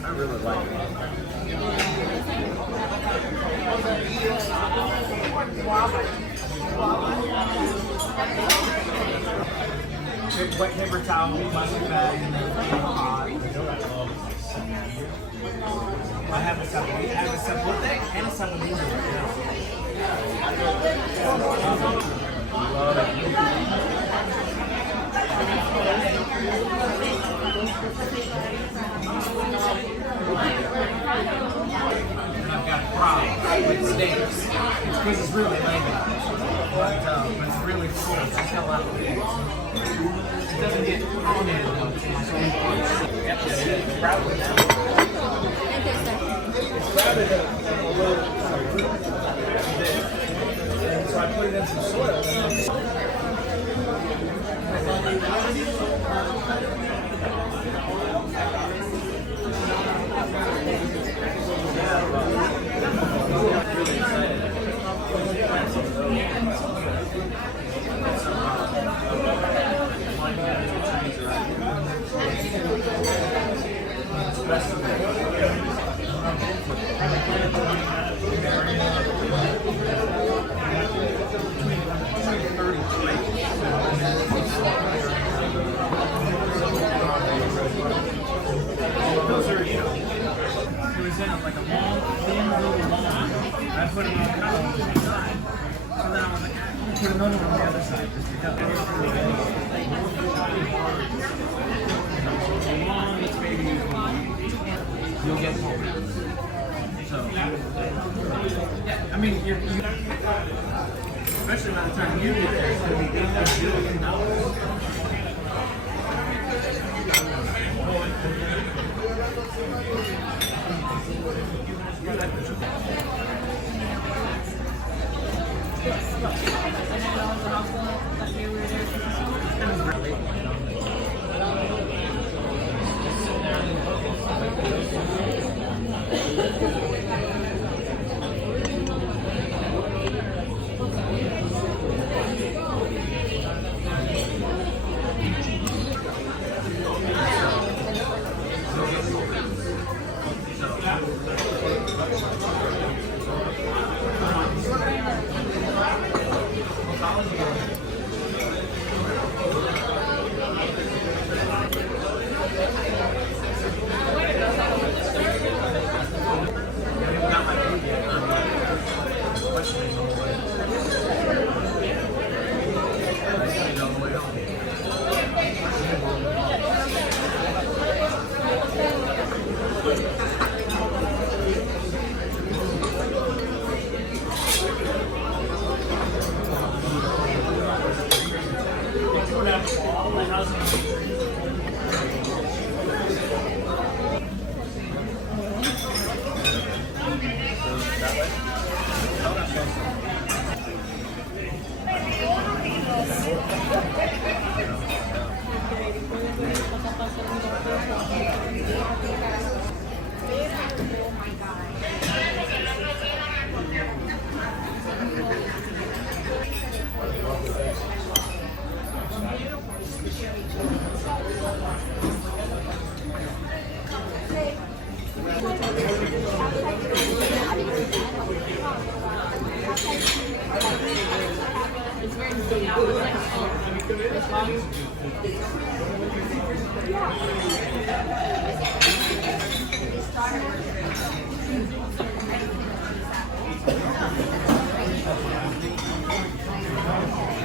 I really like it. Wet paper towel, plastic bag, and then hot. I have a separate thing and a separate thing right now. Love And I've got a problem with steaks. It's because it's really lame. But it's really cool. It's got a lot of things. It doesn't get pounded much. Yep, it's crowded now. It's crowded a little. So I put it in some soil. Those are, it was in like a long, thin little lawn. I put them on the side. So then I was like, I'll put another one on the other side just because. So long, it's maybe you'll get more. So, yeah, I mean, especially by the time you get there, it's going to be $8 billion.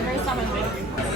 Very summoned.